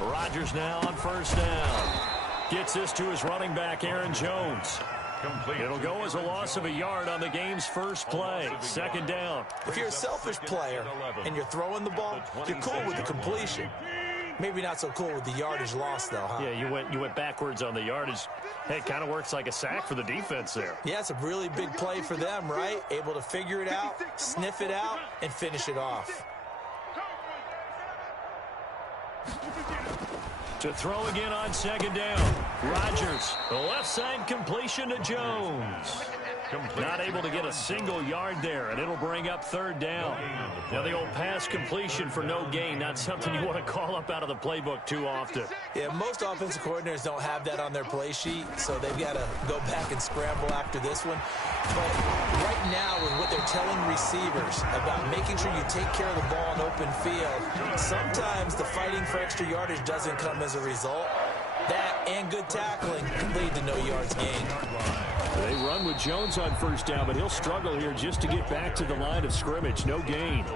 Rodgers now on first down. Gets this to his running back, Aaron Jones. It'll go as a loss of a yard on the game's first play. Second down. If you're a selfish player and you're throwing the ball, you're cool with the completion. Maybe not so cool with the yardage loss, though, huh? Yeah, you went backwards on the yardage. Hey, it kind of works like a sack for the defense there. Yeah, it's a really big play for them, right? Able to figure it out, sniff it out, and finish it off. To throw again on second down. Rodgers, the left side completion to Jones. Not able to get a single yard there, and it'll bring up third down. Now, the old pass completion for no gain, not something you want to call up out of the playbook too often. Yeah, most offensive coordinators don't have that on their play sheet, so they've got to go back and scramble after this one. But right now, with what they're telling receivers about making sure you take care of the ball in open field, sometimes the fighting for extra yardage doesn't come as a result. That and good tackling can lead to no yards gained. They run with Jones on first down, but he'll struggle here just to get back to the line of scrimmage. No gain.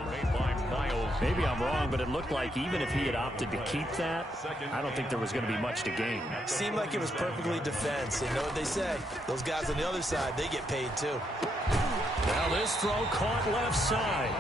Maybe I'm wrong, but it looked like even if he had opted to keep that, I don't think there was going to be much to gain. Seemed like it was perfectly defense. And know what they say? Those guys on the other side, they get paid too. Now this throw caught left side.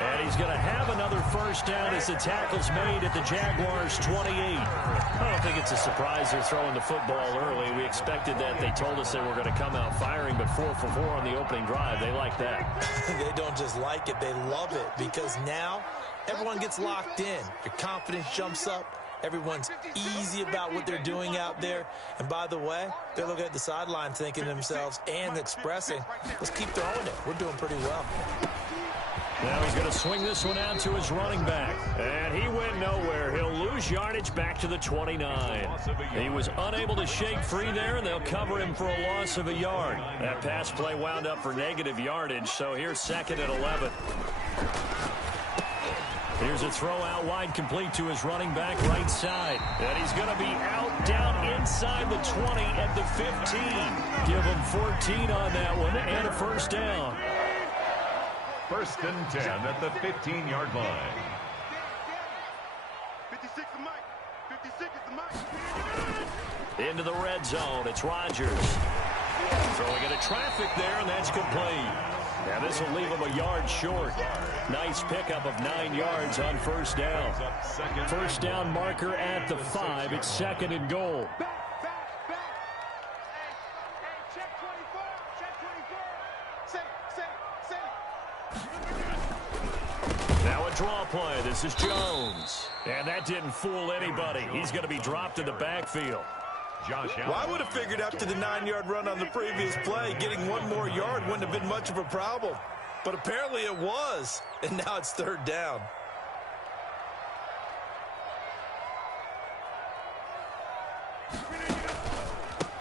And he's going to have another first down as the tackle's made at the Jaguars' 28. I don't think it's a surprise they're throwing the football early. We expected that. They told us they were going to come out firing, but 4 for 4 on the opening drive. They like that. They don't just like it, they love it, because now everyone gets locked in. Your confidence jumps up. Everyone's easy about what they're doing out there. And by the way, they're looking at the sideline thinking to themselves and expressing, let's keep throwing it. We're doing pretty well. Now he's going to swing this one out to his running back. And he went nowhere. He'll lose yardage back to the 29. He was unable to shake free there, and they'll cover him for a loss of a yard. That pass play wound up for negative yardage, so here's second and 11. Here's a throw out wide, complete to his running back right side. And he's going to be out down inside the 20 at the 15. Give him 14 on that one and a first down. First and 10 at the 15-yard line. 56 is Mike. 56 is Mike. Into the red zone. It's Rodgers. Throwing into traffic there, and that's complete. Now this will leave him a yard short. Nice pickup of 9 yards on first down. First down marker at the 5. It's second and goal. Now a draw play. This is Jones. And that didn't fool anybody. He's going to be dropped in the backfield. Well, I would have figured after the 9-yard run on the previous play, getting 1 more yard wouldn't have been much of a problem. But apparently it was, and now it's third down.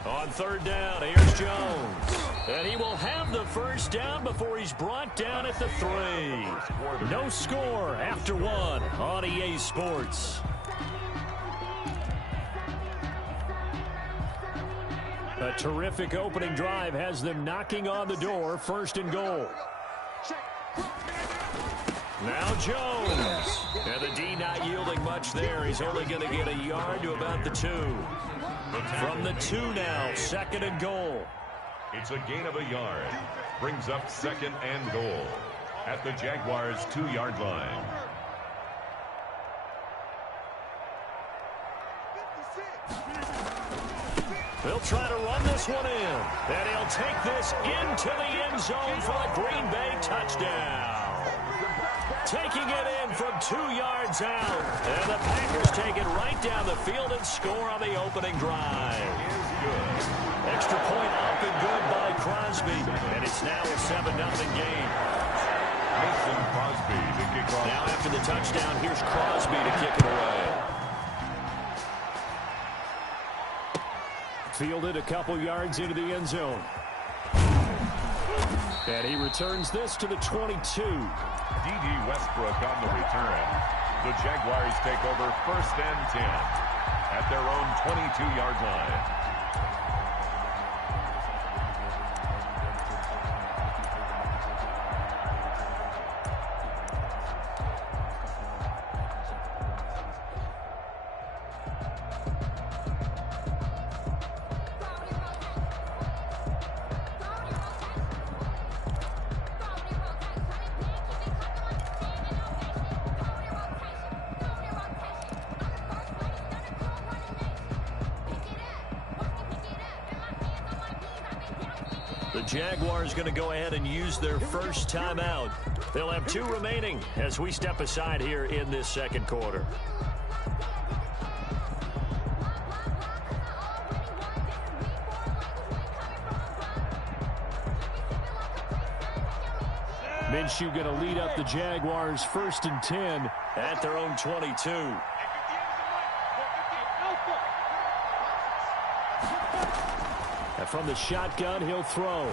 On third down, here's Jones. And he will have the first down before he's brought down at the 3. No score after 1 on EA Sports. A terrific opening drive has them knocking on the door. First and goal. Now Jones. And the D not yielding much there. He's only going to get a yard to about the 2. From the 2 now, second and goal. It's a gain of a yard. Brings up second and goal at the Jaguars' 2-yard line. They'll try to run this one in. And he'll take this into the end zone for a Green Bay touchdown. Taking it in from 2 yards out. And the Packers take it right down the field and score on the opening drive. Extra point up and good by Crosby. And it's now a 7-0 game. Mason Crosby to kick off. Now after the touchdown, here's Crosby to kick it away. Fielded a couple yards into the end zone. And he returns this to the 22. D.D. Westbrook on the return. The Jaguars take over first and 10 at their own 22-yard line. The Jaguars going to go ahead and use their first timeout. They'll have 2 remaining as we step aside here in this second quarter. Minshew going to lead up the Jaguars 1st and 10 at their own 22. And from the shotgun, he'll throw.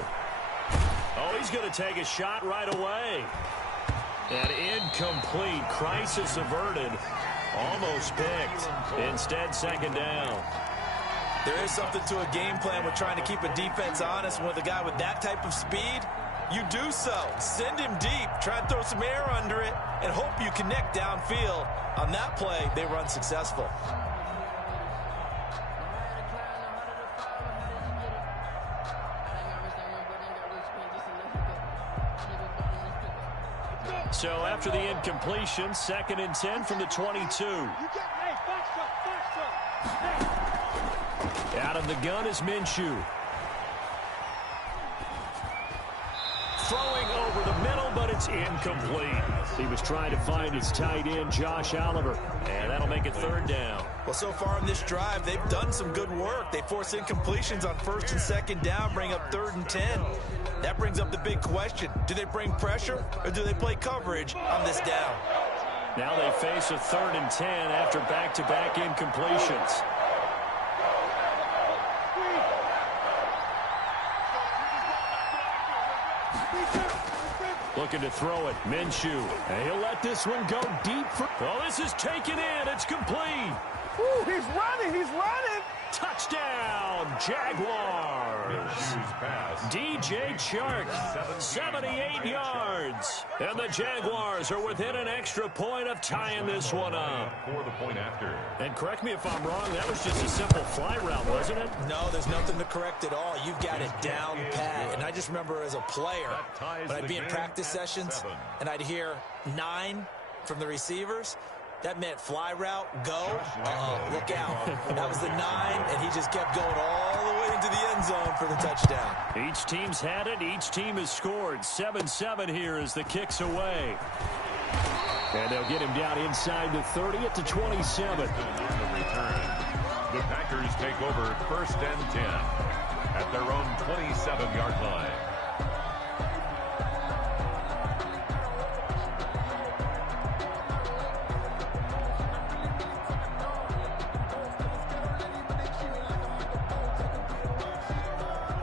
Oh, he's going to take a shot right away. And incomplete. Crisis averted. Almost picked. Instead, second down. There is something to a game plan with trying to keep a defense honest. And with a guy with that type of speed, you do so. Send him deep. Try and throw some air under it and hope you connect downfield. On that play, they were unsuccessful. So after the incompletion, 2nd and 10 from the 22. Out of the gun is Minshew. Throwing over the middle, but it's incomplete. He was trying to find his tight end, Josh Oliver, and that'll make it 3rd down. Well, so far in this drive, they've done some good work. They force incompletions on 1st and 2nd down, bring up 3rd and 10. That brings up the big question. Do they bring pressure, or do they play coverage on this down? Now they face a 3rd and 10 after back-to-back incompletions. Looking to throw it. Minshew. And he'll let this one go deep. Oh, this is taken in. It's complete. Ooh, he's running. He's running. Touchdown, Jaguars. DJ Chark, 78 yards. And the Jaguars are within an extra point of tying this one up. For the point after. And correct me if I'm wrong, that was just a simple fly route, wasn't it? No, there's nothing to correct at all. You've got it down pat. And I just remember as a player, when I'd be in practice sessions, and I'd hear 9 from the receivers, that meant fly route, go, look out. That was the 9, and he just kept going all the way into the end zone for the touchdown. Each team's had it. Each team has scored. 7-7 here as the kick's away. And they'll get him down inside the 30 at the 27. The return. The Packers take over 1st and 10 at their own 27-yard line.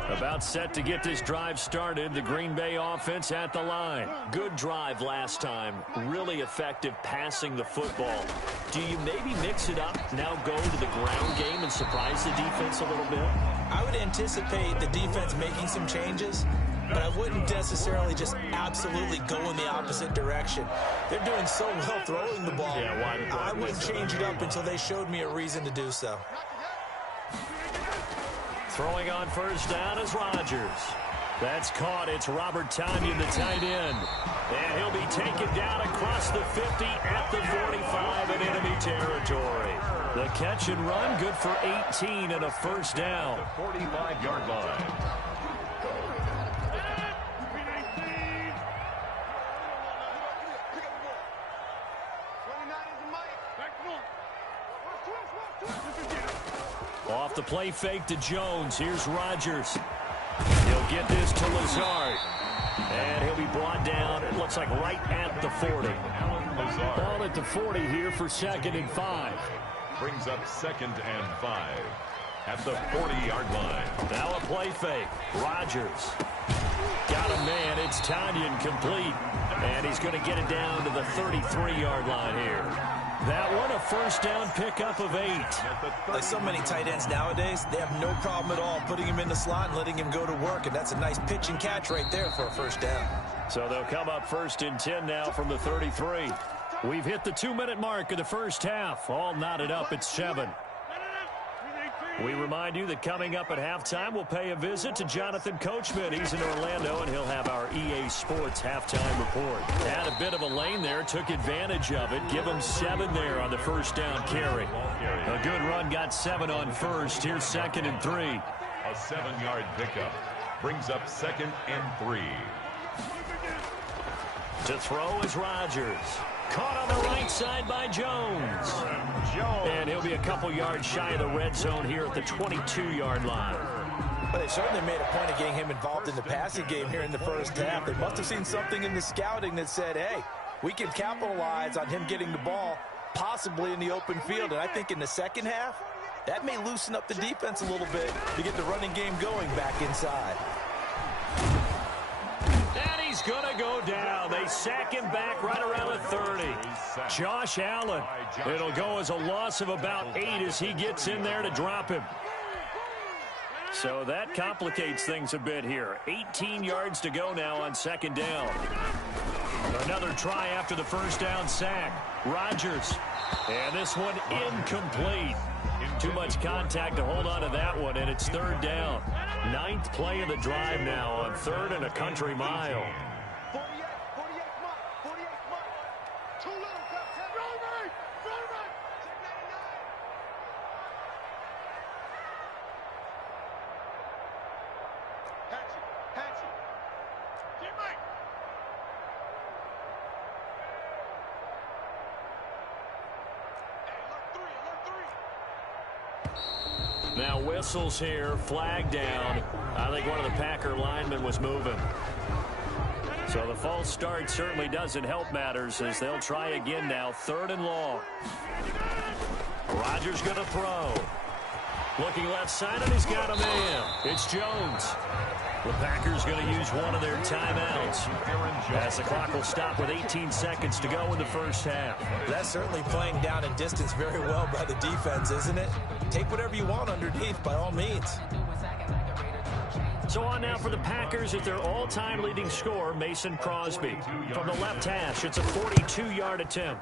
About set to get this drive started. The Green Bay offense at the line. Good drive last time. Really effective passing the football. Do you maybe mix it up, now go to the ground game and surprise the defense a little bit? I would anticipate the defense making some changes, but I wouldn't necessarily just absolutely go in the opposite direction. They're doing so well throwing the ball. Yeah, I wouldn't change it up until they showed me a reason to do so. Throwing on 1st down is Rodgers. That's caught. It's Robert Tonyan, the tight end. And he'll be taken down across the 50 at the 45 in enemy territory. The catch and run, good for 18 and a 1st down. The 45-yard line. Off the play fake to Jones. Here's Rodgers. He'll get this to Lazard. And he'll be brought down, it looks like right at the 40. Ball at the 40 here for 2nd and 5. Brings up 2nd and 5 at the 40-yard line. Now a play fake. Rodgers. Got a man. It's Tonyan complete. And he's going to get it down to the 33-yard line here. That one, a 1st down pickup of 8. Like so many tight ends nowadays, they have no problem at all putting him in the slot and letting him go to work, and that's a nice pitch and catch right there for a 1st down. So they'll come up 1st and 10 now from the 33. We've hit the 2-minute mark of the first half. All knotted up at 7. We remind you that coming up at halftime, we'll pay a visit to Jonathan Coachman. He's in Orlando, and he'll have our EA Sports halftime report. Had a bit of a lane there, took advantage of it. Give him 7 there on the 1st down carry. A good run, got 7 on 1st. Here's 2nd and 3. A 7-yard pickup. Brings up 2nd and 3. To throw is Rodgers. Caught on the right side by Jones. And he'll be a couple yards shy of the red zone here at the 22-yard line. But they certainly made a point of getting him involved in the passing game here in the first half. They must have seen something in the scouting that said, hey, we can capitalize on him getting the ball possibly in the open field. And I think in the second half, that may loosen up the defense a little bit to get the running game going back inside. And he's going to go down. They sack him back right around the 30. Josh Allen. It'll go as a loss of about 8 as he gets in there to drop him. So that complicates things a bit here. 18 yards to go now on 2nd down. Another try after the first down sack. Rodgers. And this one incomplete. Too much contact to hold on to that one, and it's 3rd down. 9th play of the drive now on 3rd and a country mile. 48 mark. Too little, Captain. Run right. Hatchet. Get right. Hey, alert 3. Now whistles here, flag down. I think one of the Packer linemen was moving. So the false start certainly doesn't help matters as they'll try again now. 3rd and long. Rodgers going to throw. Looking left side, and he's got a man. It's Jones. The Packers going to use one of their timeouts as the clock will stop with 18 seconds to go in the first half. That's certainly playing down in distance very well by the defense, isn't it? Take whatever you want underneath by all means. So on now for the Packers at their all-time leading scorer, Mason Crosby. From the left hash, it's a 42-yard attempt.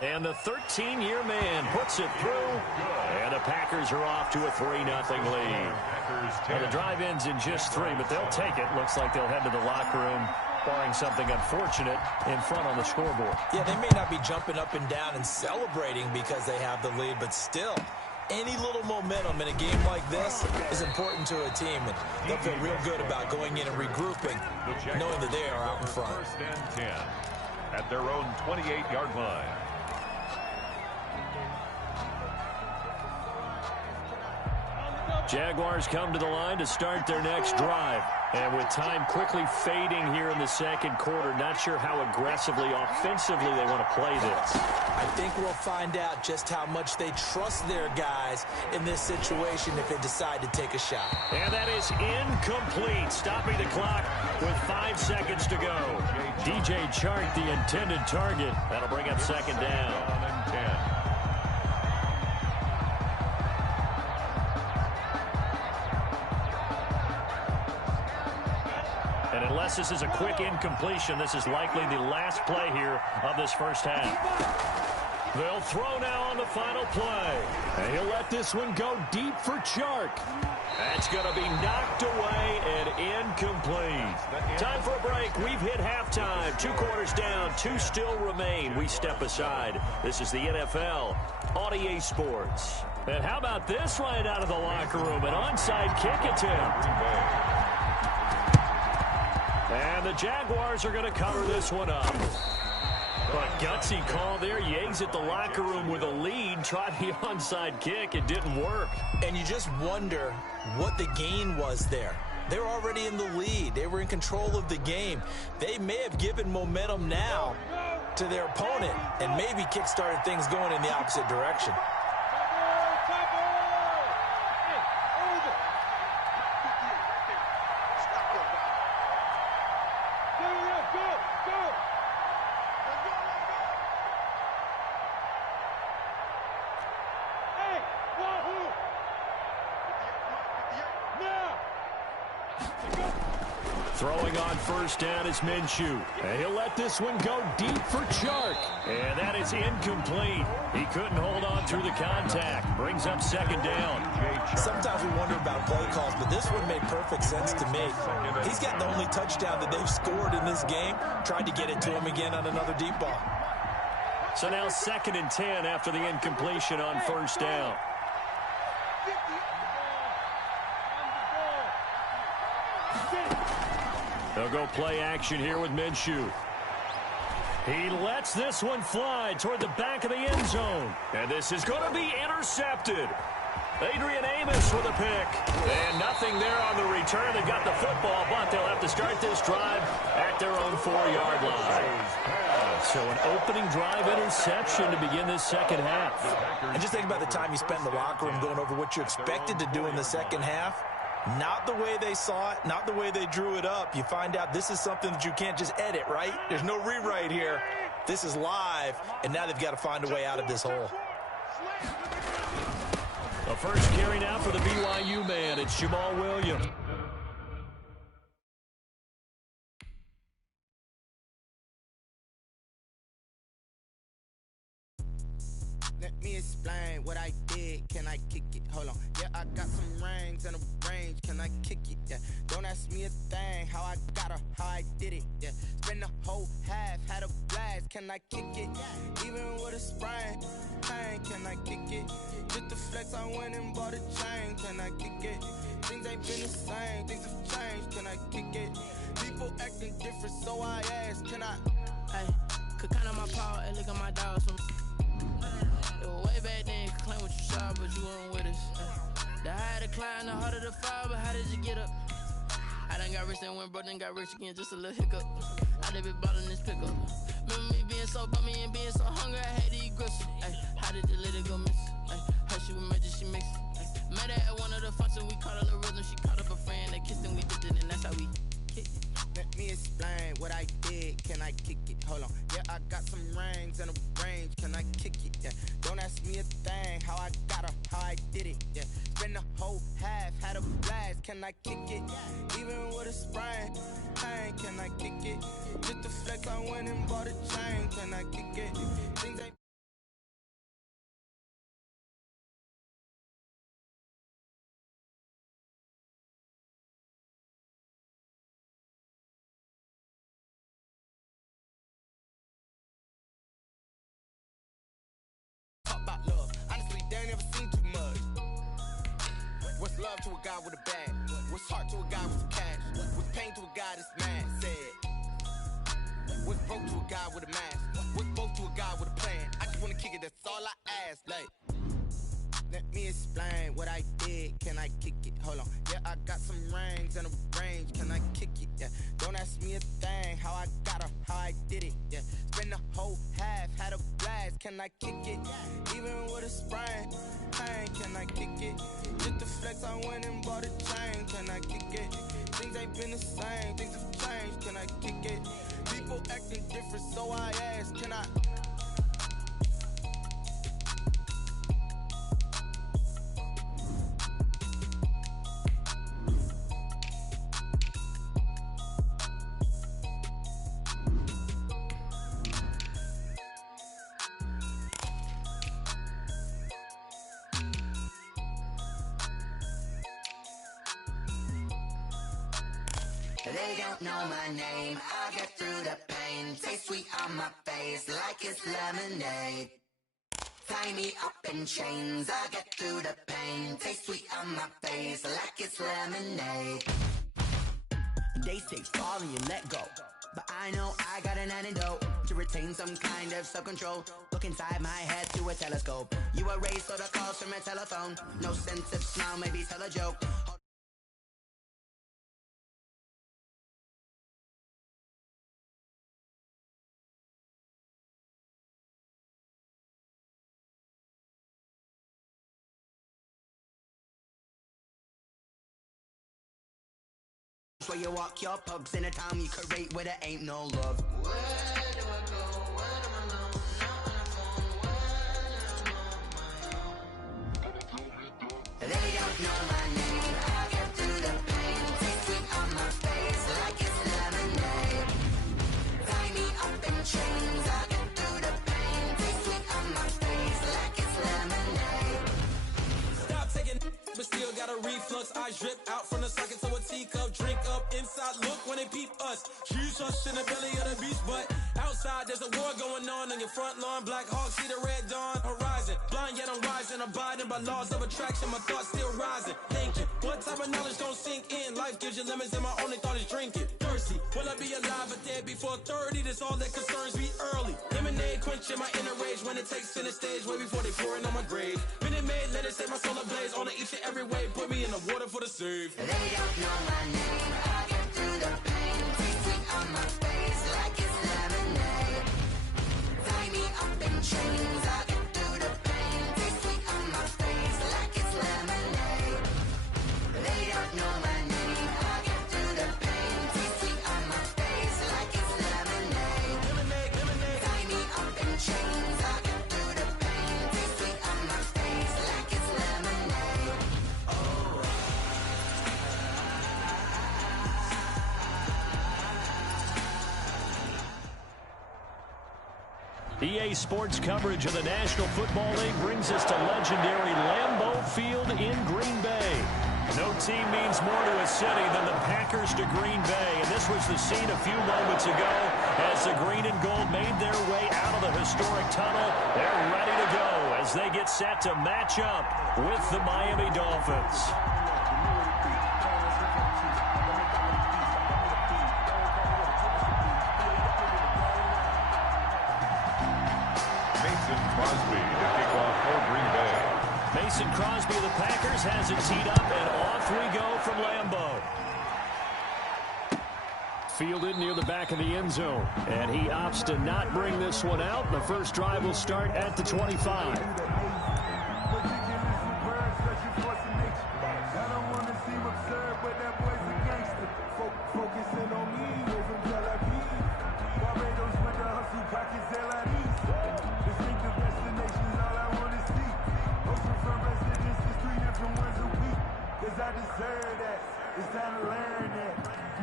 And the 13-year man puts it through. And the Packers are off to a 3-0 lead. And the drive ends in just 3, but they'll take it. Looks like they'll head to the locker room, barring something unfortunate, in front on the scoreboard. Yeah, they may not be jumping up and down and celebrating because they have the lead, but still, any little momentum in a game like this is important to a team, and they'll feel real good about going in and regrouping, knowing that they are out in front. 1st and 10 at their own 28-yard line. Jaguars come to the line to start their next drive. And with time quickly fading here in the second quarter, not sure how aggressively, offensively they want to play this. I think we'll find out just how much they trust their guys in this situation if they decide to take a shot. And that is incomplete, stopping the clock with 5 seconds to go. DJ Chark, the intended target. That'll bring up 2nd down. And unless this is a quick incompletion, this is likely the last play here of this first half. They'll throw now on the final play. And he'll let this one go deep for Chark. That's going to be knocked away and incomplete. Time for a break. We've hit halftime. 2 quarters down. 2 still remain. We step aside. This is the NFL on EA Sports. And how about this right out of the locker room? An onside kick attempt. And the Jaguars are going to cover this one up. But gutsy call there. Yates at the locker room with a lead. Tried the onside kick. It didn't work. And you just wonder what the gain was there. They were already in the lead. They were in control of the game. They may have given momentum now to their opponent and maybe kick-started things going in the opposite direction. Throwing on first down is Minshew. And he'll let this one go deep for Chark. And that is incomplete. He couldn't hold on through the contact. Brings up 2nd down. Sometimes we wonder about play calls, but this one made perfect sense to me. He's got the only touchdown that they've scored in this game. Tried to get it to him again on another deep ball. So now 2nd and 10 after the incompletion on first down. They'll go play action here with Minshew. He lets this one fly toward the back of the end zone. And this is going to be intercepted. Adrian Amos with a pick. And nothing there on the return. They got the football, but they'll have to start this drive at their own 4-yard line. So an opening drive interception to begin this second half. And just think about the time you spent in the locker room going over what you expected to do in the second half. Not the way they saw it, not the way they drew it up. You find out this is something that you can't just edit, right? There's no rewrite here. This is live, and now they've got to find a way out of this hole. The first carry now for the BYU man. It's Jamal Williams. Let me explain what I did. Can I kick it? Hold on. Yeah, I got some rings and a range. Can I kick it? Yeah. Don't ask me a thing. How I got her, how I did it. Yeah. Spend the whole half, had a blast. Can I kick it? Even with a sprain. Pain, can I kick it? Just the flex, I went and bought a chain. Can I kick it? Things ain't been the same. Things have changed. Can I kick it? People acting different, so I ask. Can I? Hey, could count on my power and look at my dogs from. It was way back then, could claim what you saw, but you weren't with us. The higher the climb, the harder the fall, but how did you get up? I done got rich and went broke, then got rich again, just a little hiccup. I done been ballin' this pickup. Remember me being so bummy and being so hungry, I had to eat gristle. Ay, how did the lady go miss? Ay, how she was major, she mixed. Met her at one of the functions, we caught a little rhythm, she caught up a friend, they kissed and we did it, and that's how we kicked it. Let me explain what I did. Can I kick it? Hold on. Yeah, I got some rings and a range. Can I kick it? Yeah. Don't ask me a thing. How I got her, how I did it. Yeah. Spend the whole half, had a blast. Can I kick it? Even with a sprain. Pain, can I kick it? Just the flex, I went and bought a chain. Can I kick it? Things ain't. About love. Honestly, they ain't never seen too much. What's love to a guy with a bag? What's heart to a guy with cash? What's pain to a guy that's mad? Said. What's broke to a guy with a mask? What's both to a guy with a plan? I just wanna kick it, that's all I ask. Like, let me explain what I did. Can I kick it? Hold on. Yeah, I got some rings and a range. Can I kick it? Yeah. Don't ask me a thing. How I got her, how I did it. Yeah. Spend the whole half, had a blast. Can I kick it? Even with a sprain. Pain, can I kick it? Just the flex, I went and bought a chain. Can I kick it? Things ain't been the same. Things have changed. Can I kick it? People acting different, so I ask. Can I? They don't know my name, I get through the pain. Taste sweet on my face like it's lemonade. Tie me up in chains, I get through the pain. Taste sweet on my face like it's lemonade. They say fall and you let go, but I know I got an antidote to retain some kind of self-control. Look inside my head through a telescope. You erase all the calls from a telephone. No sense of smile, maybe tell a joke. Where you walk your pugs in a town you create where there ain't no love. Where do I go? Where am I alone? Not on the phone. Where am I on my own? They don't know my name. I get through the pain. Taste sweet on my face like it's lemonade. Tie me up in chains. I get through the pain. Taste sweet on my face like it's lemonade. Stop taking, but still got a reflux. I drip out from the socket to a teacup. Drink up inside, look when they peep up. was. She's us in the belly of the beast, but outside there's a war going on your front lawn. Black Hawk, see the red dawn horizon. Blind yet I'm wise and abiding by laws of attraction. My thoughts still rising. Thinking, what type of knowledge gon' sink in? Life gives you lemons and my only thought is drinking. Thirsty, will I be alive or dead before 30? That's all that concerns me early. Lemonade quenching my inner rage when it takes center stage way before they pour it on my grave. Minute Maid, let it set my soul ablaze on each and every way. Put me in the water for the save. They don't know my name. I get through the pain. Taste sweet on my face like it's lemonade. Tie me up in chains. I get through the pain. Taste sweet on my face like it's lemonade. They don't know my name. I get through the pain. Taste sweet on my face like it's lemonade. Lemonade, lemonade. Tie me up in chains. I get through the pain. Taste sweet on my face like it's lemonade. EA Sports coverage of the National Football League brings us to legendary Lambeau Field in Green Bay. No team means more to a city than the Packers to Green Bay, and this was the scene a few moments ago as the green and gold made their way out of the historic tunnel. They're ready to go as they get set to match up with the Miami Dolphins. Crosby to kick off for Green Bay. Mason Crosby of the Packers has it teed up, and off we go from Lambeau. Fielded near the back of the end zone, and he opts to not bring this one out. The first drive will start at the 25. I deserve that. It's time to learn that.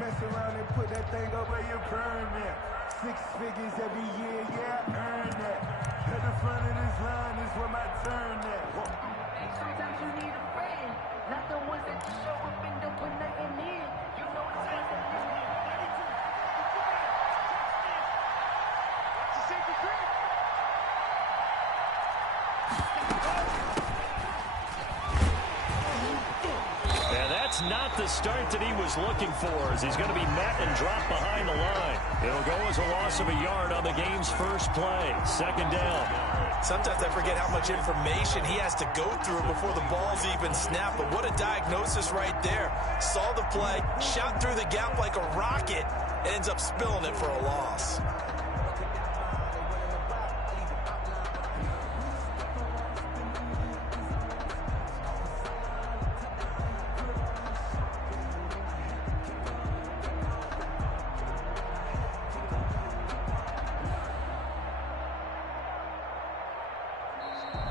Mess around and put that thing up where you burn that. 6 figures every year, yeah, I earn that. At the front of this line is where my turn at. Sometimes you need a friend, not the ones that just show up and don't put nothing in. You know the ones that live in It's a safety grip. That's not the start that he was looking for, as he's going to be met and dropped behind the line. It'll go as a loss of a yard on the game's first play. Second down. Sometimes I forget how much information he has to go through before the ball's even snapped. But what a diagnosis right there. Saw the play, shot through the gap like a rocket, and ends up spilling it for a loss.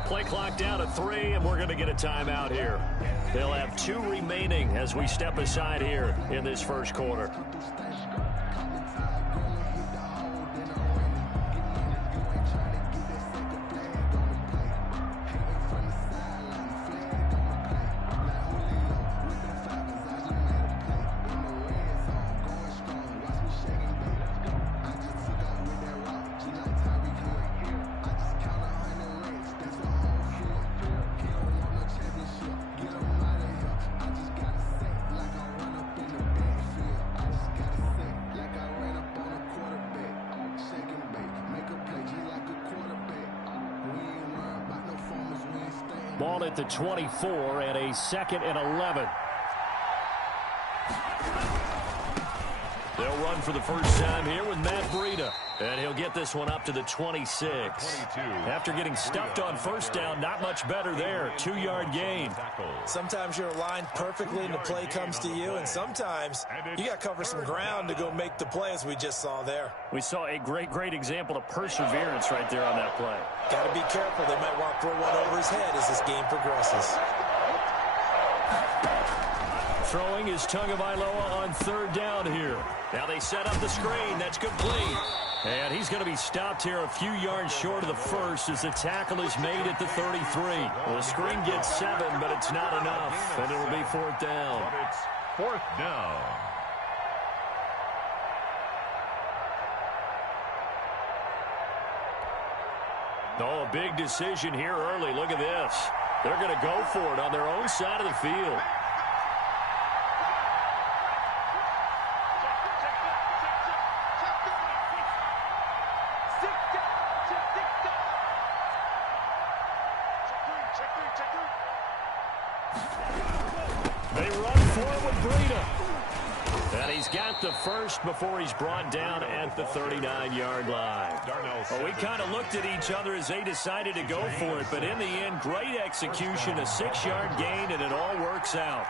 Play clock down to 3, and we're going to get a timeout here. They'll have 2 remaining as we step aside here in this first quarter. Ball at the 24 and a 2nd and 11. They'll run for the first time here with Matt Breida. And he'll get this one up to the 26. 22. After getting stuffed on first down, not much better there. 2-yard gain. Sometimes you're aligned perfectly and the play comes to you, and sometimes you got to cover some ground to go make the play, as we just saw there. We saw a great example of perseverance right there on that play. Got to be careful. They might want to throw one over his head as this game progresses. Throwing is Tagovailoa on 3rd down here. Now they set up the screen. That's complete. And he's going to be stopped here a few yards short of the first as the tackle is made at the 33. Well, the screen gets 7, but it's not enough, and it'll be 4th down. But it's 4th down. Oh, a big decision here early. Look at this. They're going to go for it on their own side of the field. They run forward with Breida. And he's got the first before he's brought down at the 39-yard line. Well, we kind of looked at each other as they decided to go for it, but in the end, great execution, a 6-yard gain, and it all works out.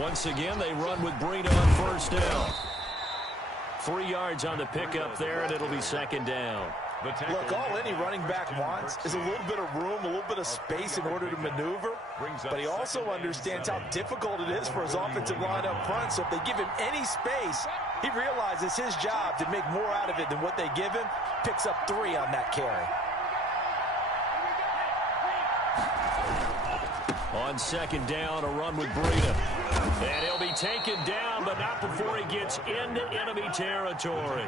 Once again, they run with Breida on first down. 3 yards on the pickup there, and it'll be second down. Look, all any running back wants is a little bit of room, a little bit of space in order to maneuver. But he also understands how difficult it is for his offensive line up front. So if they give him any space, he realizes his job to make more out of it than what they give him. Picks up 3 on that carry. On second down, a run with Breida. And he'll be taken down, but not before he gets into enemy territory.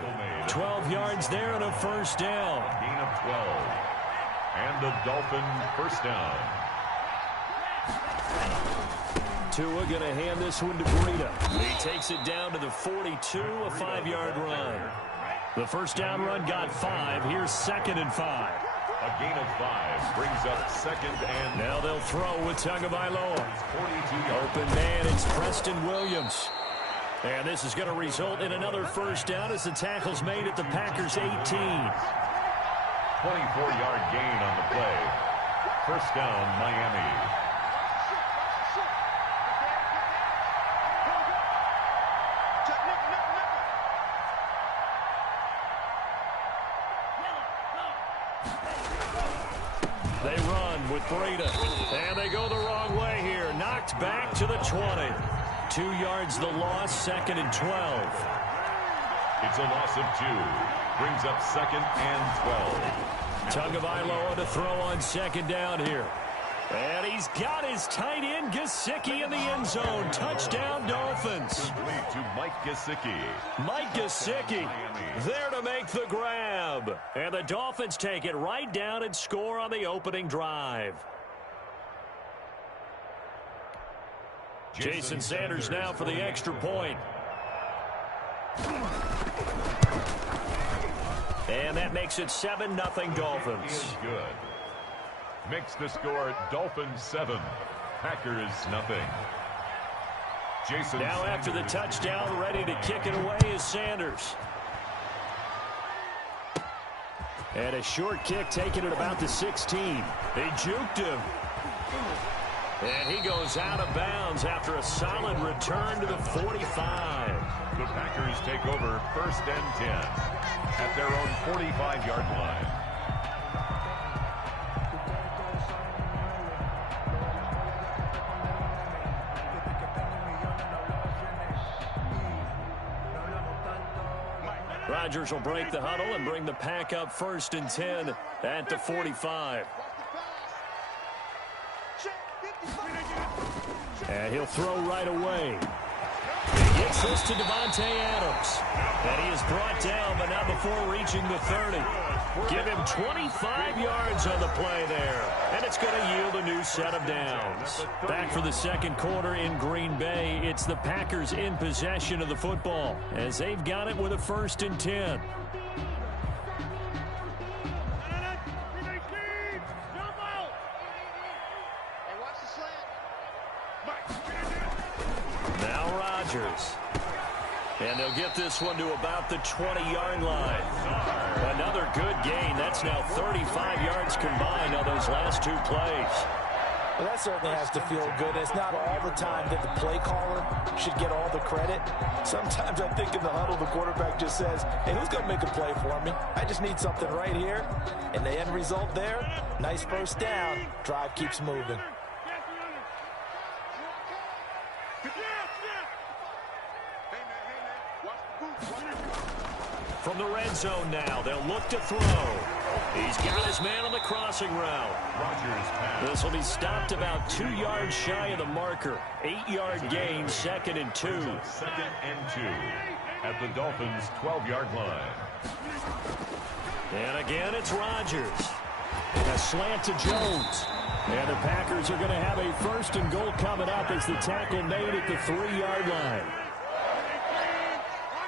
12 yards there and a first down. Gain of 12. And the Dolphin first down. Tua going to hand this one to Breida. He takes it down to the 42, a 5-yard run. The first down run got 5. Here's second and 5. A gain of 5 brings up second and... Now they'll throw with Tagovailoa. Open man, it's Preston Williams. And this is going to result in another first down as the tackle's made at the Packers' 18. 24-yard gain on the play. First down, Miami. They run with Breida, and they go the wrong way here. Knocked back to the 20. 2 yards the loss, second and 12. It's a loss of 2. Brings up second and 12. Tagovailoa to throw on second down here. And he's got his tight end, Gesicki, in the end zone. Touchdown, Dolphins. Complete to Mike Gesicki. Mike Gesicki there to make the grab. And the Dolphins take it right down and score on the opening drive. Jason Sanders now for the extra point. And that makes it 7-0 Dolphins. Good. Makes the score Dolphins 7, Packers nothing. Jason now Sanders. After the touchdown, ready to kick it away is Sanders. And a short kick taken at about the 16. They juked him. And he goes out of bounds after a solid return to the 45. The Packers take over first and 10 at their own 45-yard line. Rodgers will break the huddle and bring the pack up first and 10 at the 45. And he'll throw right away. He gets this to Devontae Adams. And he is brought down, but not before reaching the 30. Give him 25 yards on the play there. And it's going to yield a new set of downs. Back for the second quarter in Green Bay. It's the Packers in possession of the football as they've got it with a first and 10. Now Rodgers. And they'll get this one to about the 20-yard line. Another good gain. That's now 35 yards combined on those last 2 plays. Well, that certainly has to feel good. It's not all the time that the play caller should get all the credit. Sometimes I think in the huddle, the quarterback just says, hey, who's going to make a play for me? I just need something right here. And the end result there, nice first down. Drive keeps moving. From the red zone now, they'll look to throw. He's got his man on the crossing route. Rodgers pass. This will be stopped about 2 yards shy of the marker. 8-yard gain, second and 2. Second and 2 at the Dolphins' 12-yard line. And again, it's Rodgers. And a slant to Jones. And the Packers are going to have a first and goal coming up as the tackle made at the 3-yard line.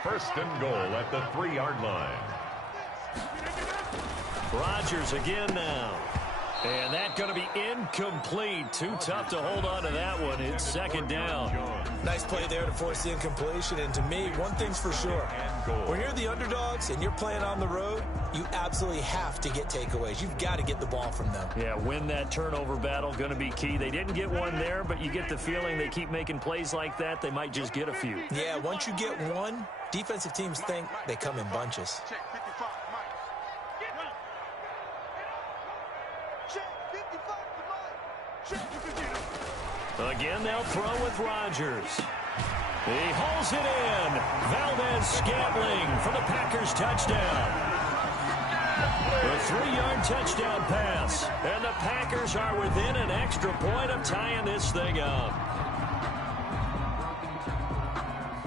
First and goal at the 3-yard line. Rodgers again now. And that's going to be incomplete. Too tough to hold on to that one. It's second down. Nice play there to force the incompletion. And to me, one thing's for sure. When you're the underdogs and you're playing on the road, you absolutely have to get takeaways. You've got to get the ball from them. Yeah, win that turnover battle, going to be key. They didn't get one there, but you get the feeling they keep making plays like that, they might just get a few. Yeah, once you get one, defensive teams think they come in bunches. Again, they'll throw with Rodgers. He hauls it in. Valdez-Scantling for the Packers touchdown. The 3-yard touchdown pass. And the Packers are within an extra point of tying this thing up.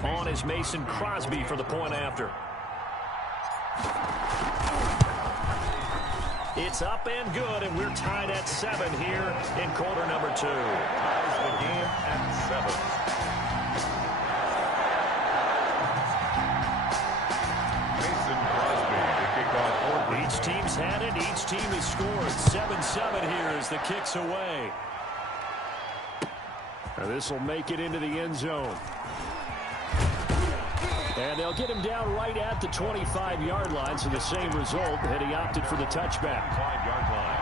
On is Mason Crosby for the point after. It's up and good, and we're tied at 7 here in quarter number 2. Ties the game at 7. Mason Crosby, the kickoff for Each team's had it. Each team has scored. 7-7 here as the kick's away. Now this will make it into the end zone. And they'll get him down right at the 25-yard line, so the same result, and he opted for the touchback. 5-yard line.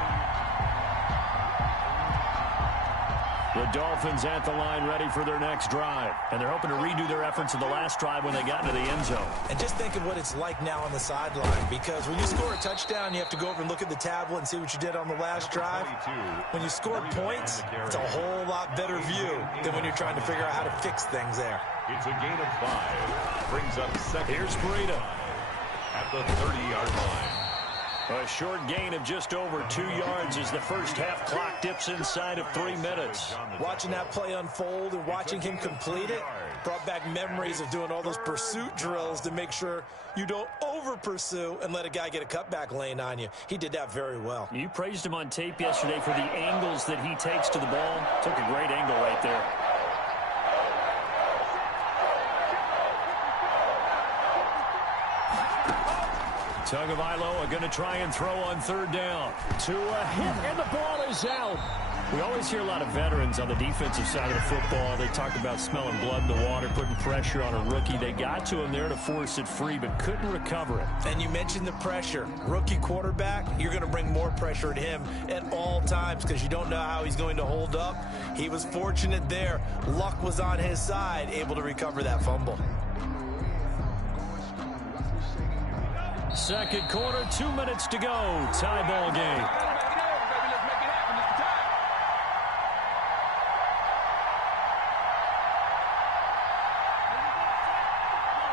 The Dolphins at the line ready for their next drive. And they're hoping to redo their efforts in the last drive when they got into the end zone. And just think of what it's like now on the sideline, because when you score a touchdown, you have to go over and look at the tablet and see what you did on the last drive. When you score points, it's a whole lot better view than when you're trying to figure out how to fix things there. It's a gain of 5. Brings up second. Here's Breida at the 30-yard line. A short gain of just over 2 yards as the first half clock dips inside of 3 minutes. Watching that play unfold and watching him complete it brought back memories of doing all those pursuit drills to make sure you don't over-pursue and let a guy get a cutback lane on you. He did that very well. You praised him on tape yesterday for the angles that he takes to the ball. Took a great angle right there. Tagovailoa going to try and throw on third down. To a hit, and the ball is out. We always hear a lot of veterans on the defensive side of the football. They talk about smelling blood in the water, putting pressure on a rookie. They got to him there to force it free, but couldn't recover it. And you mentioned the pressure. Rookie quarterback, you're going to bring more pressure at him at all times because you don't know how he's going to hold up. He was fortunate there. Luck was on his side, able to recover that fumble. Second quarter, 2 minutes to go. Tie ball game.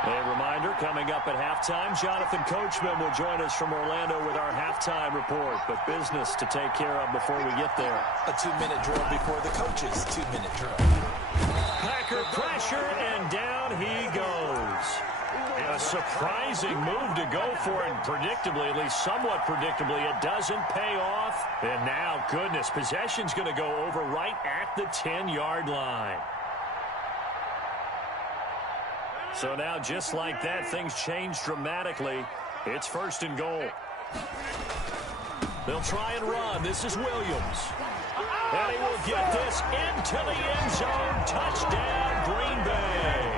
A reminder, coming up at halftime, Jonathan Coachman will join us from Orlando with our halftime report. But business to take care of before we get there. A 2-minute drill before the coach's 2-minute drill. Packer pressure, and down he goes. And a surprising move to go for it, predictably, at least somewhat predictably. It doesn't pay off. And now, goodness, possession's going to go over right at the 10-yard line. So now, just like that, things change dramatically. It's first and goal. They'll try and run. This is Williams. And he will get this into the end zone. Touchdown, Green Bay.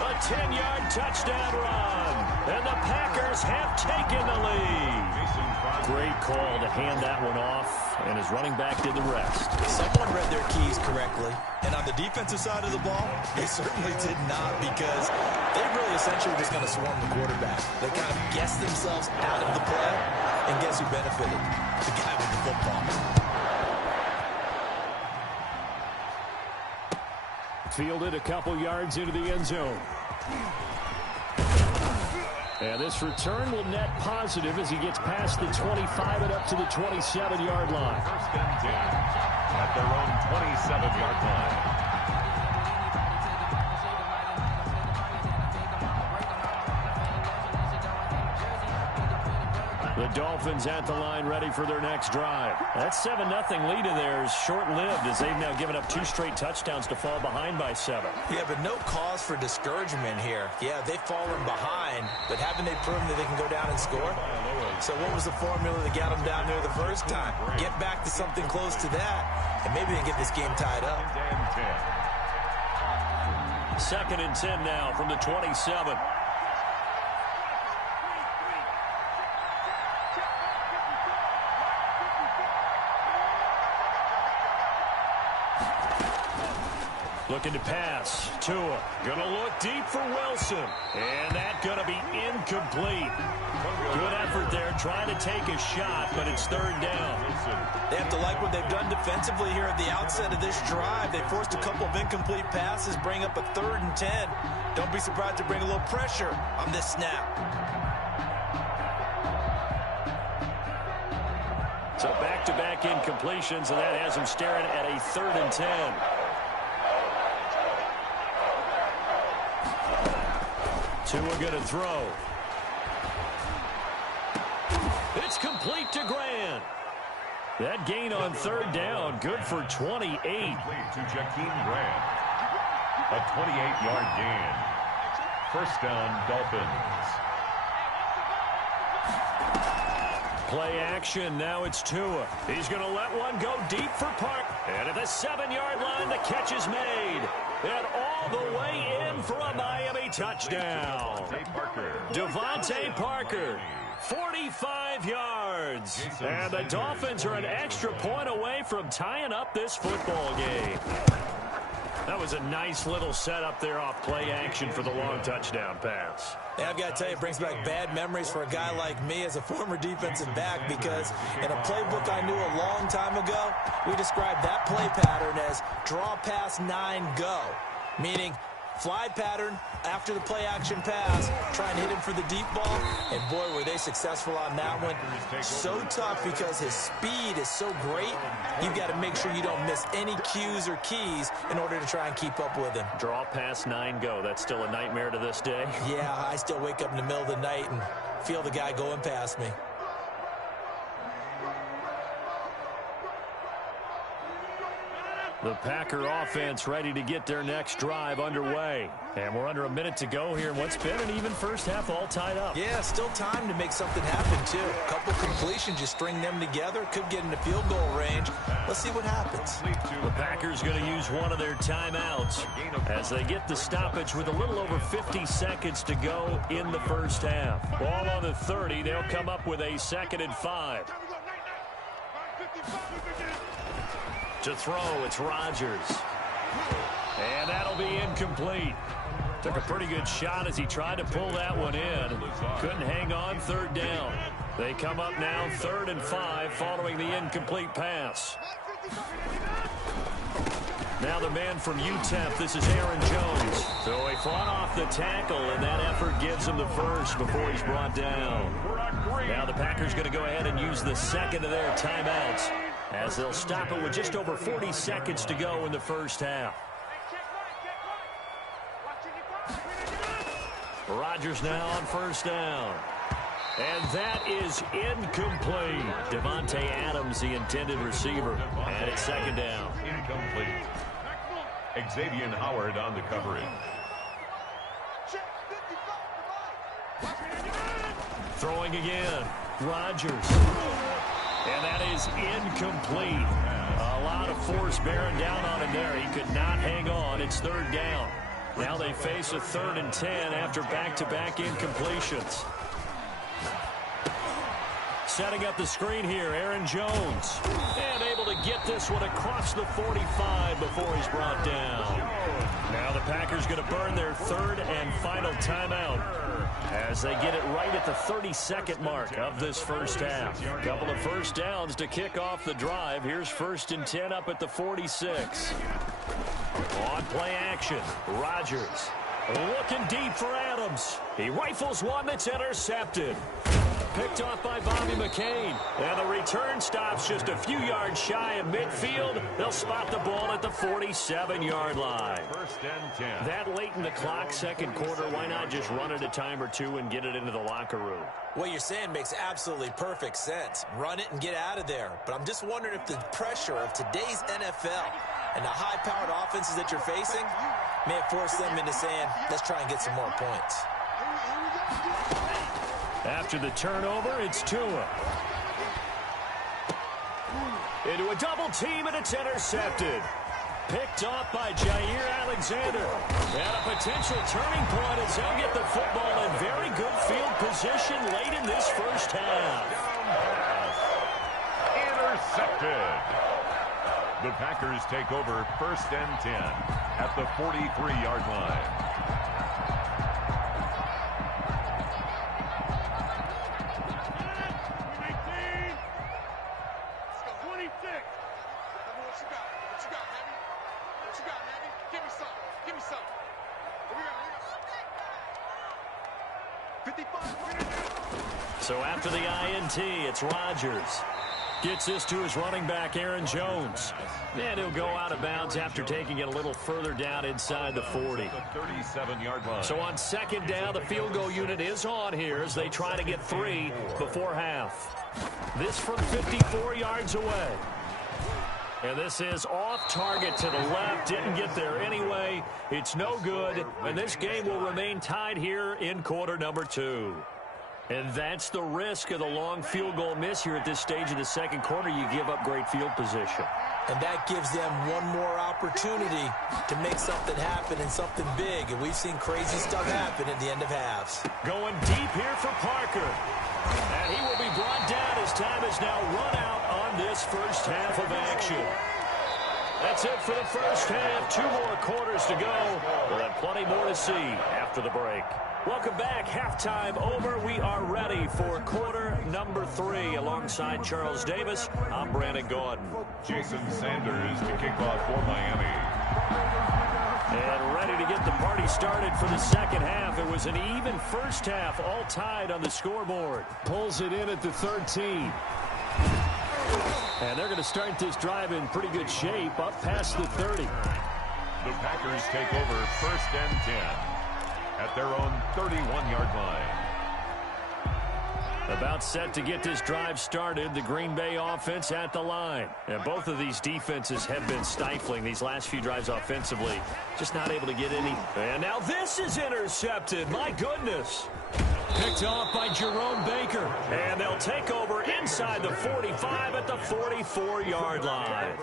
A 10-yard touchdown run. And the Packers have taken the lead. Great call to hand that one off, and his running back did the rest. Someone read their keys correctly, and on the defensive side of the ball, they certainly did not, because they really essentially were just going to swarm the quarterback. They kind of guessed themselves out of the play, and guess who benefited? The guy with the football. Fielded a couple yards into the end zone. And this return will net positive as he gets past the 25 and up to the 27-yard line. First and 10 at their own 27-yard line. The Dolphins at the line ready for their next drive. That 7-0 lead of theirs short-lived as they've now given up 2 straight touchdowns to fall behind by 7. Yeah, but no cause for discouragement here. Yeah, they've fallen behind, but haven't they proven that they can go down and score? So what was the formula that got them down there the first time? Get back to something close to that, and maybe they can get this game tied up. 2nd and 10 now from the 27. Looking to pass. Tua going to look deep for Wilson. And that going to be incomplete. Good effort there trying to take a shot, but it's 3rd down. They have to like what they've done defensively here at the outset of this drive. They forced a couple of incomplete passes, bring up a 3rd and 10. Don't be surprised to bring a little pressure on this snap. So back-to-back incompletions, and that has them staring at a 3rd and 10. Tua going to throw. It's complete to Grant. That gain on 3rd down, good for 28. To Jakeem Grant. A 28-yard gain. 1st down, Dolphins. Play action, now it's Tua. He's going to let one go deep for Park. And at the 7-yard line, the catch is made. And all the way in for a Miami touchdown. Devontae Parker, 45 yards. And the Dolphins are an extra point away from tying up this football game. That was a nice little setup there off play action for the long touchdown pass. Yeah, I've got to tell you, it brings back bad memories for a guy like me as a former defensive back, because in a playbook I knew a long time ago, we described that play pattern as draw pass 9 go, meaning fly pattern after the play action pass, try and hit him for the deep ball, and boy, were they successful on that one. So tough because his speed is so great, you've got to make sure you don't miss any cues or keys in order to try and keep up with him. Draw pass 9 go. That's still a nightmare to this day. Yeah, I still wake up in the middle of the night and feel the guy going past me. The Packer offense ready to get their next drive underway. And we're under a minute to go here in what's been an even first half, all tied up. Yeah, still time to make something happen, too. A couple completions, you string them together, could get into field goal range. Let's see what happens. The Packers going to use one of their timeouts as they get the stoppage with a little over 50 seconds to go in the first half. Ball on the 30. They'll come up with a 2nd and 5. To throw, it's Rodgers. And that'll be incomplete. Took a pretty good shot as he tried to pull that one in. Couldn't hang on, 3rd down. They come up now 3rd and 5 following the incomplete pass. Now the man from UTEP, this is Aaron Jones. So he fought off the tackle, and that effort gives him the first before he's brought down. Now the Packers going to go ahead and use the 2nd of their timeouts, as they'll stop it with just over 40 seconds to go in the first half. Rodgers now on 1st down. And that is incomplete. Devontae Adams, the intended receiver. And it's 2nd down. Incomplete. Xavier Howard on the coverage. Throwing again. Rodgers. And that is incomplete. A lot of force bearing down on him there. He could not hang on. It's 3rd down. Now they face a 3rd and 10 after back-to-back incompletions. Setting up the screen here, Aaron Jones. And able to get this one across the 45 before he's brought down. Now the Packers going to burn their 3rd and final timeout as they get it right at the 32nd mark of this first half. A couple of first downs to kick off the drive. Here's 1st and 10 up at the 46. On play action, Rodgers looking deep for Adams. He rifles one that's intercepted. Picked off by Bobby McCain. And the return stops just a few yards shy of midfield. They'll spot the ball at the 47-yard line. First and 10. That late in the clock, second quarter, why not just run it a time or two and get it into the locker room? What you're saying makes absolutely perfect sense. Run it and get out of there. But I'm just wondering if the pressure of today's NFL and the high-powered offenses that you're facing may have forced them into saying, let's try and get some more points. After the turnover, it's Tua. Into a double team, and it's intercepted. Picked off by Jair Alexander. And a potential turning point as they'll get the football in very good field position late in this first half. Intercepted. The Packers take over first and 10 at the 43-yard line. So after the INT, it's Rodgers. Gets this to his running back, Aaron Jones. And he'll go out of bounds after taking it a little further down inside the 40. The 37-yard line. So on second down, the field goal unit is on here as they try to get 3 before half. This from 54 yards away. And this is off target to the left. Didn't get there anyway. It's no good. And this game will remain tied here in quarter number 2. And that's the risk of the long field goal miss here at this stage of the second quarter. You give up great field position. And that gives them one more opportunity to make something happen and something big. And we've seen crazy stuff happen at the end of halves. Going deep here for Parker. And he will be brought down as time is now run out on this first half of action. That's it for the first half. 2 more quarters to go. We'll have plenty more to see after the break. Welcome back. Halftime over. We are ready for quarter number 3. Alongside Charles Davis, I'm Brandon Gordon. Jason Sanders to kick off for Miami. And ready to get the party started for the second half. It was an even first half, all tied on the scoreboard. Pulls it in at the 13. And they're going to start this drive in pretty good shape, up past the 30. The Packers take over first and 10 at their own 31-yard line. About set to get this drive started, the Green Bay offense at the line. And both of these defenses have been stifling these last few drives offensively. Just not able to get any. And now this is intercepted. My goodness. Picked off by Jerome Baker. And they'll take over inside the 45 at the 44-yard line.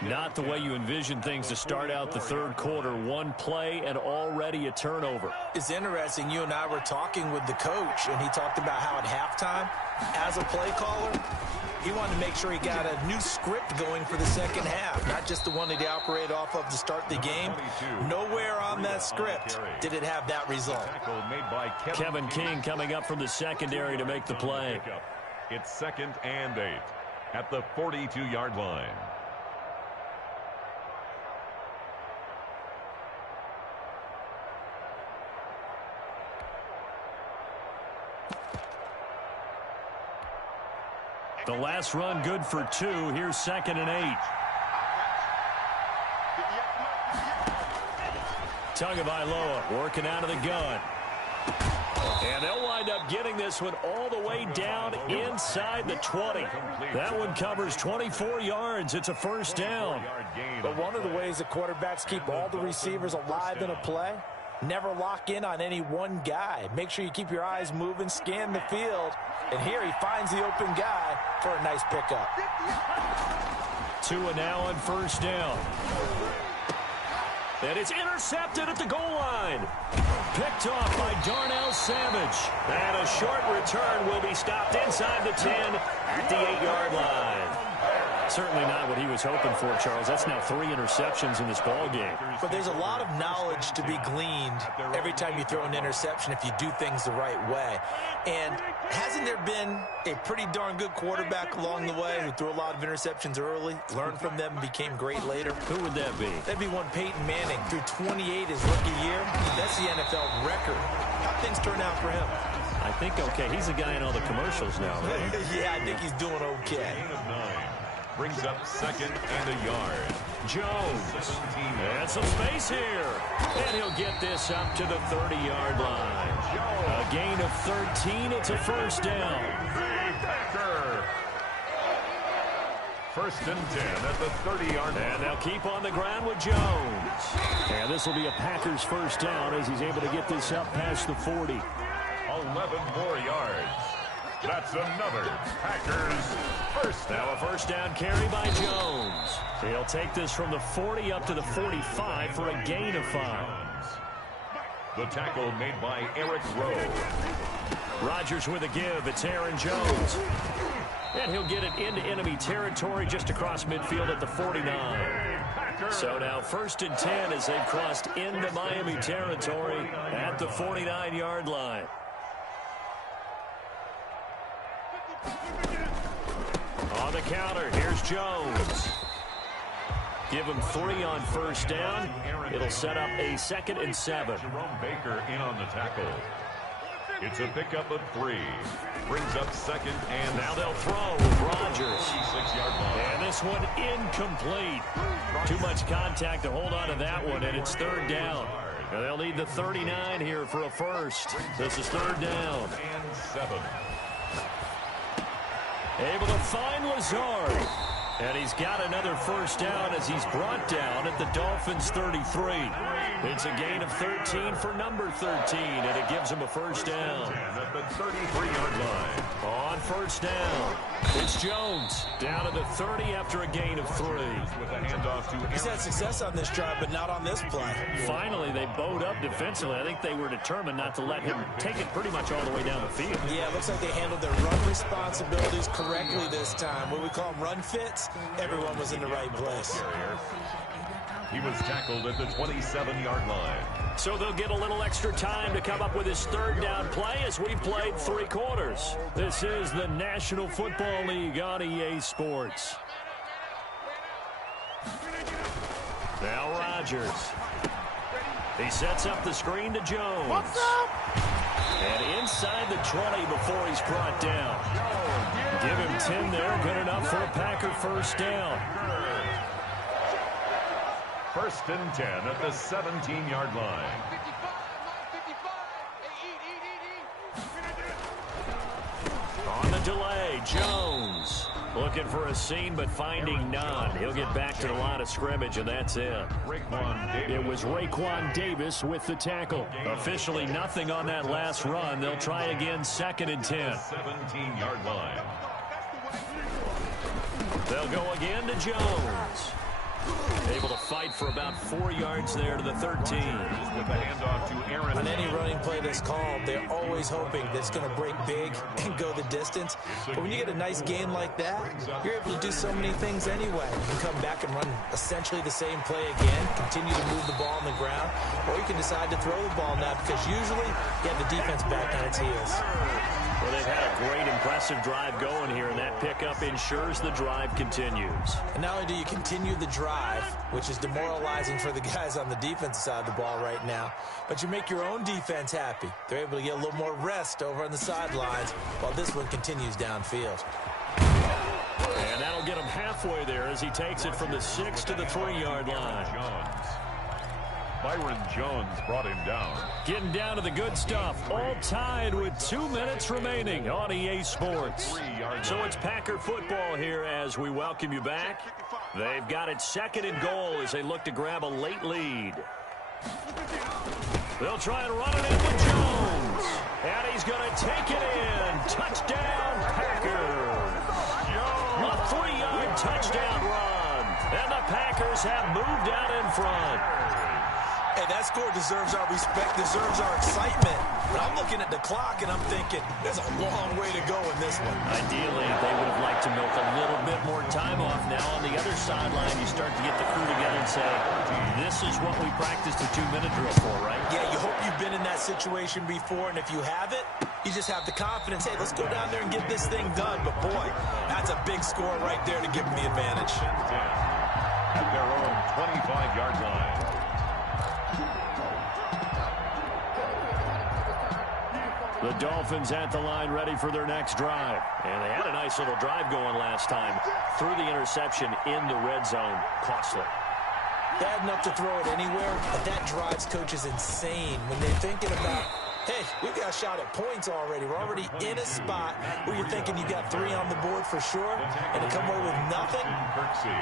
Not the way you envision things to start out the third quarter. One play and already a turnover. It's interesting. You and I were talking with the coach, and he talked about how at halftime, as a play caller, he wanted to make sure he got a new script going for the second half, not just the one that he operated off of to start the game. Nowhere on that script did it have that result. Kevin King coming up from the secondary to make the play. It's second and 8 at the 42-yard line. The last run good for 2. Here's second and 8. Tagovailoa working out of the gun. And they'll wind up getting this one all the way down inside the 20. That one covers 24 yards. It's a first down. But one of the ways that quarterbacks keep all the receivers alive in a play, never lock in on any one guy. Make sure you keep your eyes moving, scan the field. And here he finds the open guy for a nice pickup. Tua now on first down. And it's intercepted at the goal line. Picked off by Darnell Savage. And a short return will be stopped inside the 10 at the 8-yard line. Certainly not what he was hoping for, Charles. That's now 3 interceptions in this ball game. But there's a lot of knowledge to be gleaned every time you throw an interception if you do things the right way. And hasn't there been a pretty darn good quarterback along the way who threw a lot of interceptions early, learned from them, and became great later? Who would that be? That'd be one Peyton Manning. Threw 28 his rookie year. That's the NFL record. How things turn out for him? I think okay. He's the guy in all the commercials now, right? Yeah, I think he's doing okay. Gain of 9. Brings up 2nd and a yard. Jones. And some space here. And he'll get this up to the 30-yard line. A gain of 13. It's a first down. Packer. 1st and 10 at the 30-yard line. And they'll keep on the ground with Jones. And this will be a Packers first down as he's able to get this up past the 40. 11 more yards. That's another Packers first down. Now a first down carry by Jones. He'll take this from the 40 up to the 45 for a gain of 5. The tackle made by Eric Rowe. Rodgers with a give. It's Aaron Jones. And he'll get it into enemy territory just across midfield at the 49. So now 1st and 10 as they've crossed into Miami territory at the 49-yard line. On the counter, here's Jones. Give him 3 on first down. It'll set up a 2nd and 7. Jerome Baker in on the tackle. It's a pickup of 3. Brings up 2nd and now they'll throw with Rodgers. 46-yard line. And this one incomplete. Too much contact to hold on to that one, and it's 3rd down. And they'll need the 39 here for a first. This is 3rd down. And 7. Able to find Lazard. And he's got another first down as he's brought down at the Dolphins' 33. It's a gain of 13 for number 13, and it gives him a first down. At the 33-yard line. On first down, it's Jones down to the 30 after a gain of 3. With a handoff to He's had success on this drive, but not on this play. Finally, they bowed up defensively. I think they were determined not to let him take it pretty much all the way down the field. Yeah, it looks like they handled their run responsibilities correctly this time. What we call them run fits, everyone was in the right place. He was tackled at the 27-yard line. So they'll get a little extra time to come up with his 3rd down play as we've played 3 quarters. This is the National Football League on EA Sports. Now Rodgers. He sets up the screen to Jones. What's up? And inside the 20 before he's brought down. Give him 10 there. Good enough for a Packer first down. 1st and 10 at the 17-yard line. On the delay, Jones looking for a seam but finding none. He'll get back to the line of scrimmage, and that's it. It was Raekwon Davis with the tackle. Officially nothing on that last run. They'll try again 2nd and 10. 17-yard line. They'll go again to Jones. Able to fight for about 4 yards there to the 13. With the handoff to Aaron. On any running play that's called, they're always hoping that it's going to break big and go the distance. But when you get a nice game like that, you're able to do so many things anyway. You can come back and run essentially the same play again, continue to move the ball on the ground, or you can decide to throw the ball now because usually you have the defense back on its heels. Well, they've had a great, impressive drive going here, and that pickup ensures the drive continues. And not only do you continue the drive, which is demoralizing for the guys on the defensive side of the ball right now, but you make your own defense happy. They're able to get a little more rest over on the sidelines while this one continues downfield. And that'll get him halfway there as he takes it from the 6 to the 3-yard line. Byron Jones brought him down. Getting down to the good stuff. All tied with 2 minutes remaining on EA Sports. So it's Packer football here as we welcome you back. They've got it 2nd and goal as they look to grab a late lead. They'll try and run it in with Jones. And he's going to take it in. Touchdown, Packers. A 3-yard touchdown run. And the Packers have moved out in front. Hey, that score deserves our respect, deserves our excitement. But I'm looking at the clock, and I'm thinking, there's a long way to go in this one. Ideally, they would have liked to milk a little bit more time off. Now, on the other sideline, you start to get the crew together and say, this is what we practiced the 2-minute drill for, right? Yeah, you hope you've been in that situation before, and if you haven't, you just have the confidence, hey, let's go down there and get this thing done. But, boy, that's a big score right there to give them the advantage. At their own 25-yard line. The Dolphins at the line ready for their next drive. And they had a nice little drive going last time. Threw the interception in the red zone. Costly. Bad enough to throw it anywhere, but that drives coaches insane when they're thinking about, hey, we've got a shot at points already. We're already in a spot where you're thinking you got 3 on the board for sure, and to come away with nothing,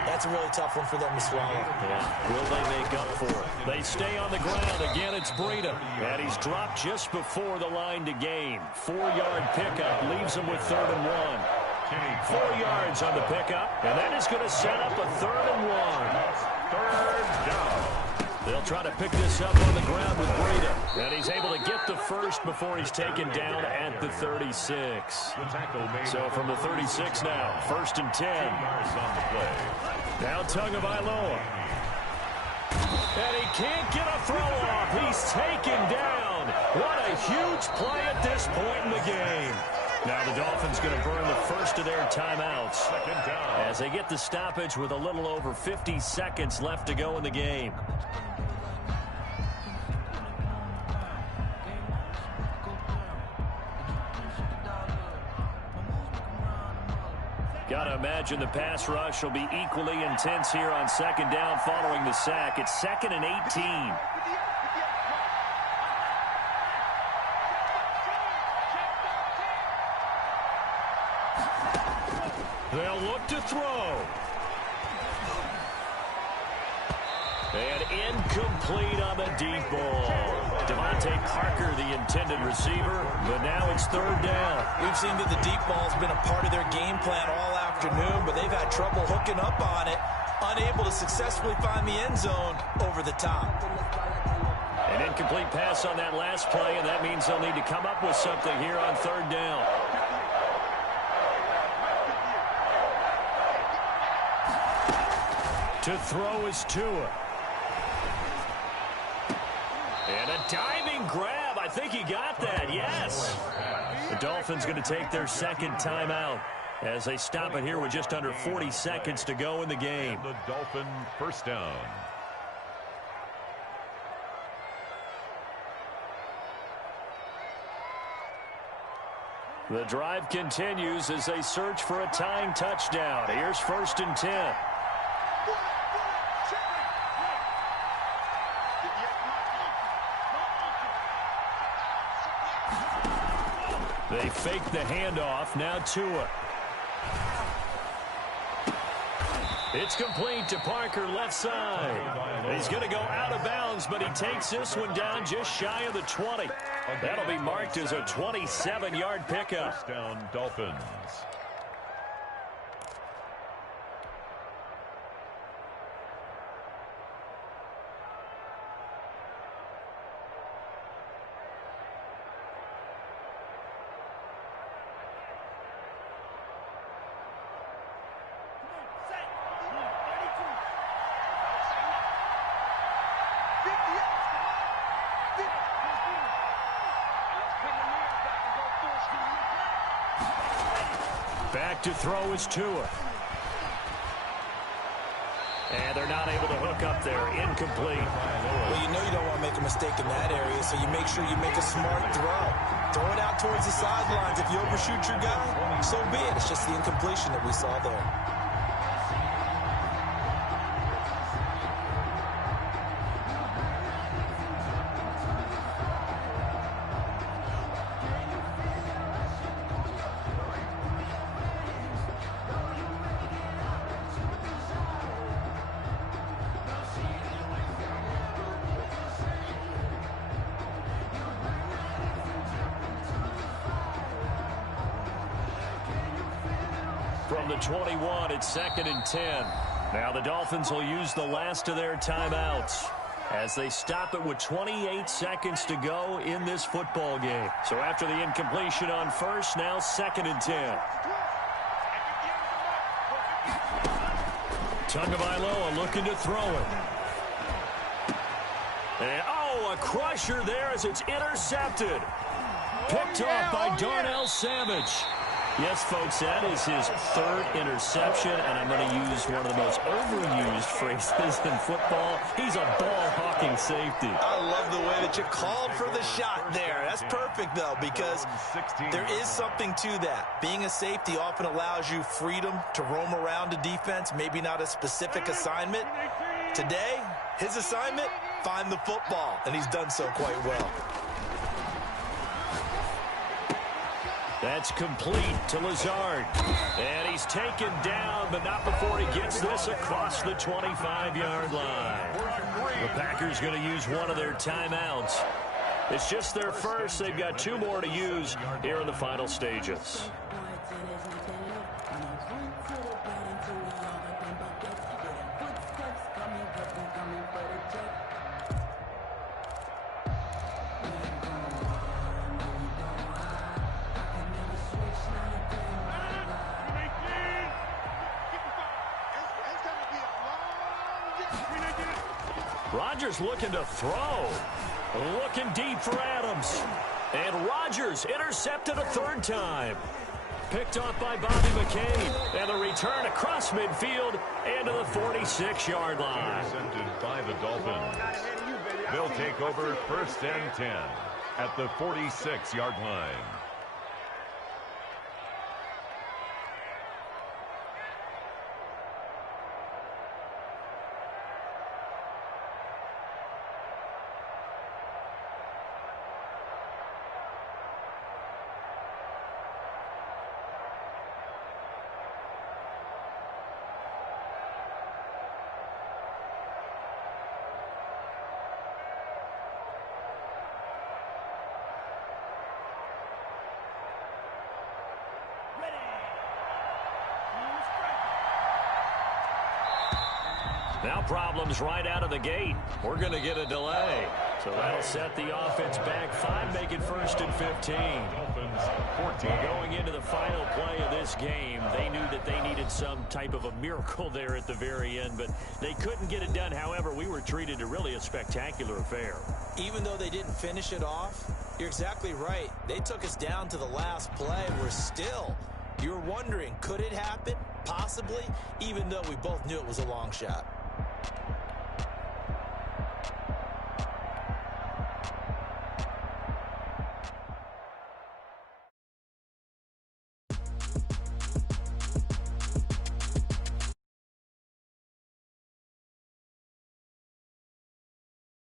that's a really tough one for them to swallow. Yeah. Will they make up for it? They stay on the ground. Again, it's Breida. And he's dropped just before the line to gain. 4-yard pickup leaves him with 3rd and 1. 4 yards on the pickup, and that is going to set up a 3rd and 1. 3rd down. They'll try to pick this up on the ground with Breida. And he's able to get the first before he's taken down at the 36. So from the 36 now, 1st and 10. Now Tagovailoa. And he can't get a throw off. He's taken down. What a huge play at this point in the game. Now the Dolphins going to burn the first of their timeouts as they get the stoppage with a little over 50 seconds left to go in the game. Got to imagine the pass rush will be equally intense here on 2nd down following the sack. It's 2nd and 18. They'll look to throw. And incomplete on the deep ball. Devontae Parker, the intended receiver, but now it's 3rd down. We've seen that the deep ball's been a part of their game plan all afternoon, but they've had trouble hooking up on it, unable to successfully find the end zone over the top. An incomplete pass on that last play, and that means they'll need to come up with something here on 3rd down. To throw is Tua. And a diving grab. I think he got that, yes. The Dolphins going to take their 2nd timeout as they stop it here with just under 40 seconds to go in the game. And the Dolphin 1st down. The drive continues as they search for a tying touchdown. Here's 1st and 10. They fake the handoff. Now Tua. It's complete to Parker, left side. He's going to go out of bounds, but he takes this one down just shy of the 20. That'll be marked as a 27-yard pickup. 1st down, Dolphins. Back to throw is Tua. And they're not able to hook up there. Incomplete. Well, you know you don't want to make a mistake in that area, so you make sure you make a smart throw. Throw it out towards the sidelines. If you overshoot your guy, so be it. It's just the incompletion that we saw there. From the 21, it's 2nd and 10. Now the Dolphins will use the last of their timeouts as they stop it with 28 seconds to go in this football game. So after the incompletion on 1st, now 2nd and 10. Tagovailoa looking to throw it. And, a crusher there as it's intercepted. Picked off by Darnell Savage. Yes, folks, that is his third interception, and I'm going to use one of the most overused phrases in football. He's a ball-hawking safety. I love the way that you called for the shot there. That's perfect, though, because there is something to that. Being a safety often allows you freedom to roam around a defense, maybe not a specific assignment. Today, his assignment, find the football, and he's done so quite well. That's complete to Lazard. And he's taken down, but not before he gets this across the 25-yard line. The Packers going to use one of their timeouts. It's just their first. They've got two more to use here in the final stages. Rodgers looking to throw. Looking deep for Adams. And Rodgers intercepted a third time. Picked off by Bobby McCain. And the return across midfield and to the 46-yard line. Intercepted by the Dolphins. They'll take over 1st and 10 at the 46-yard line. Now problems right out of the gate. We're going to get a delay. So that'll set the offense back 5, make it 1st and 15. Dolphins 14. Going into the final play of this game, they knew that they needed some type of a miracle there at the very end, but they couldn't get it done. However, we were treated to really a spectacular affair. Even though they didn't finish it off, you're exactly right. They took us down to the last play. You're wondering, could it happen? Possibly, even though we both knew it was a long shot.